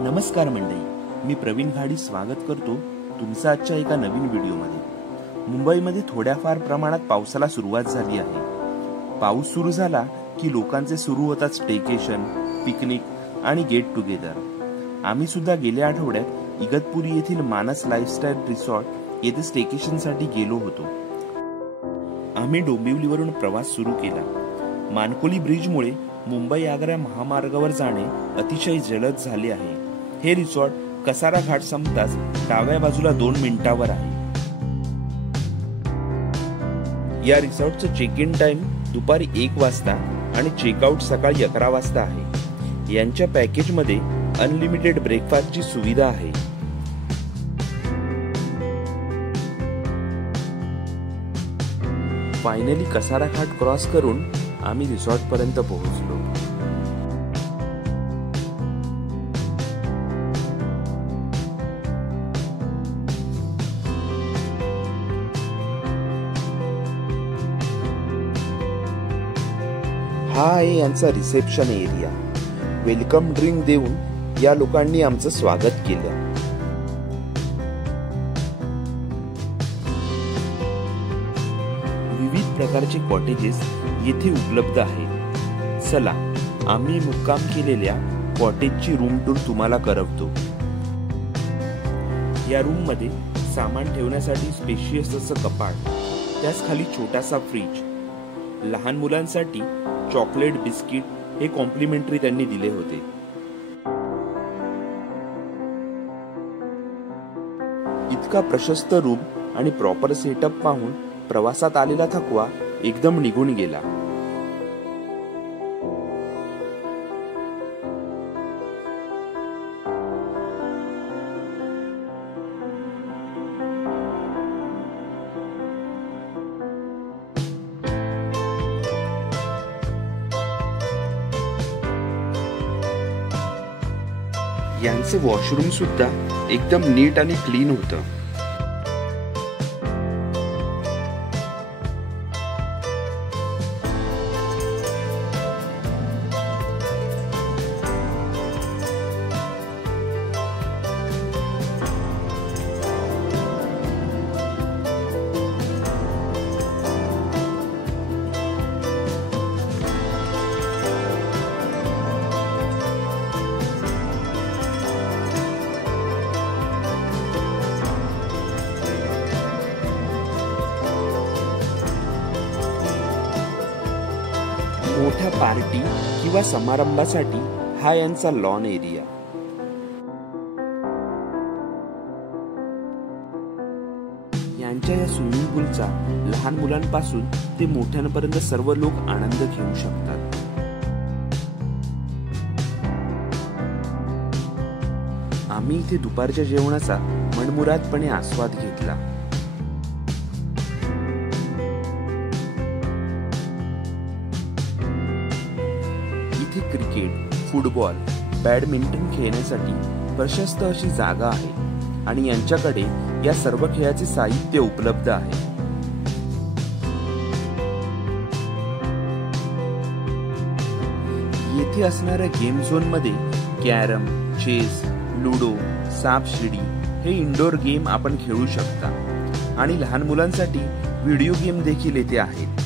नमस्कार मंडळी, मी प्रवीण घाडी स्वागत करतो तुमचं आजच्या एका नवीन व्हिडिओमध्ये। मुंबईमध्ये थोड्याफार प्रमाणात पावसाला सुरुवात झाली आहे। पाऊस सुरू झाला की लोकांचे सुरू होतात स्टेकेशन, पिकनिक आणि गेट टुगेदर। आम्ही सुद्धा गेल्या आठवड्यात इगतपुरी येथील मानस लाईफस्टाईल रिसॉर्ट येथे स्टेकेशनसाठी गेलो होतो। आम्ही डोंबिवलीवरून प्रवास सुरू केला। मानकोली ब्रिजमुळे मुंबई आग्रा महामार्गावर जाणे अतिशय जलद झाले आहे। हे रिसॉर्ट कसारा घाट संपताच डाव्या बाजूला 2 मिनिटांवर आहे। या रिसॉर्टचं चेक इन टाइम दुपारी 1 वाजता आणि चेकआउट सकाळी 11 वाजता आहे। यांच्या पॅकेजमध्ये अनलिमिटेड ब्रेकफास्टची सुविधा आहे। फायनली कसारा घाट क्रॉस करून आम्ही रिसॉर्ट पर्यंत पोहोचलो। हा आहे यांचा रिसेप्शन एरिया। वेलकम ड्रिंक देऊन या लोकांनी आमचं स्वागत केलं। विविध प्रकारचे कॉटेजेस येथे उपलब्ध आहेत। चला, आम्ही मुक्काम केलेल्या कॉटेजची रूम टूर तुम्हाला करवतो। या रूम मध्ये सामान ठेवण्यासाठी स्पेशियस असं कपाट, त्याच खाली छोटासा फ्रीज, लहान मुलांसाठी चॉकलेट बिस्किट हे कॉम्प्लिमेंटरी त्यांनी दिले होते। इतका प्रशस्त रूम आणि प्रॉपर सेटअप पाहून प्रवासात आलेला थकवा एकदम निघून गेला। यांचं वॉशरूम सुद्धा एकदम नीट आणि क्लीन होतं। मोठ्या पार्टी किंवा समारंभासाठी हा यांचा लॉन एरिया। यांच्या या स्विमिंग पूलचा लहान मुलांपासून ते मोठ्यांपर्यंत सर्व लोक आनंद घेऊ शकतात। आम्ही इथे दुपारच्या जेवणाचा मनमुरादपणे आस्वाद घेतला। इथे क्रिकेट, फुटबॉल, बॅडमिंटन खेळण्यासाठी प्रशस्त अशी जागा आहे आणि यांच्याकडे या सर्व खेळाचे साहित्य उपलब्ध आहे। येथे असणाऱ्या गेम झोन मध्ये कॅरम, चेस, लुडो, सापशिडी हे इंडोर गेम आपण खेळू शकता आणि लहान मुलांसाठी व्हिडिओ गेम देखील येथे आहेत।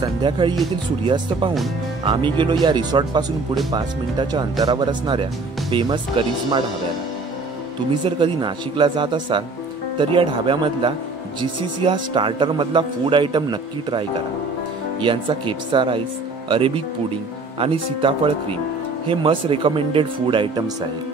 संध्याकाळी येथील सूर्यास्त पाहून आम्ही गेलो या रिसॉर्ट पासून पुढे 5 मिनिटाच्या अंतरावर असणाऱ्या फेमस करिश्मा ढाब्याला। तुम्ही जर कधी नाशिकला जात असाल तर या ढाब्यामधला जीसीसी हा स्टार्टर मधला फूड आयटम नक्की ट्राय करा। यांचा केप्सा राईस, अरेबिक पुडिंग आणि सीताफळ क्रीम हे मस्ट रेकमेंडेड फूड आयटम्स आहेत।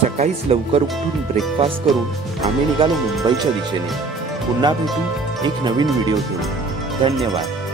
सकाळीच लवकर उठून ब्रेकफास्ट करून आम्ही निघालो मुंबईच्या दिशेने. पुन्हा भेटू एक नवीन व्हिडिओ घेऊन. धन्यवाद.